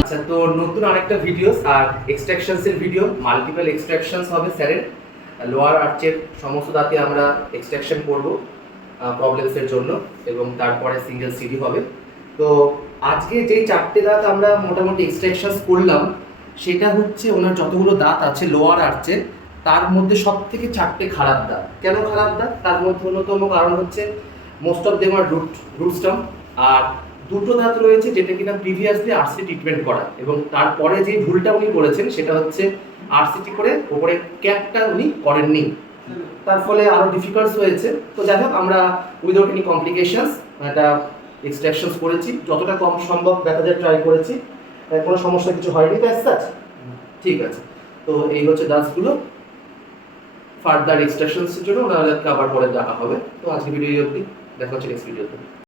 আচ্ছা, তো নতুন আরেকটা ভিডিও আর এক্সট্রাকশনস এর ভিডিও, মাল্টিপল এক্সট্রাকশনস হবে স্যারের। লোয়ার আর্চের সমস্ত দাঁতে আমরা এক্সট্রাকশন করব প্রবলেমস এর জন্য, এবং তারপরে সিঙ্গেল সিডি হবে। তো আজকে যেই চারটে দাঁত আমরা মোটামুটি এক্সট্রাকশনস করলাম, সেটা হচ্ছে ওনার যতগুলো দাঁত আছে লোয়ার আর্চের, তার মধ্যে সব থেকে চারটে খারাপ দাঁত। কেন খারাপ দাঁত? তার মধ্যে অন্যতম কারণ হচ্ছে মোস্ট অফ দেম আর রুট স্টাম্প, আর দুটো দাঁত রয়েছে যেটা কিনা প্রিভিয়াসলি আরসি ট্রিটমেন্ট করা, এবং তারপরে যে ভুলটা উনি করেছেন সেটা হচ্ছে আরসিটি করে ওপরে ক্যাপটা উনি করেননি, তার ফলে আরো ডিফিকাল্টস হয়েছে। তো যাই হোক, আমরা উইদাউট এনি কমপ্লিকেশনস একটা এক্সট্রাকশনস করেছি, যতটা কম সম্ভব দেখা যায় ট্রাই করেছি, কোনো সমস্যা কিছু হয়নি তো অ্যাজ সাচ। ঠিক আছে, তো এই হচ্ছে দাঁতগুলো। ফার্দার এক্সট্রাকশনসের জন্য ওনাদেরকে আবার পরে দেখা হবে। তো আজকে ভিডিও অবধি, দেখা হচ্ছে নেক্সট ভিডিওতে।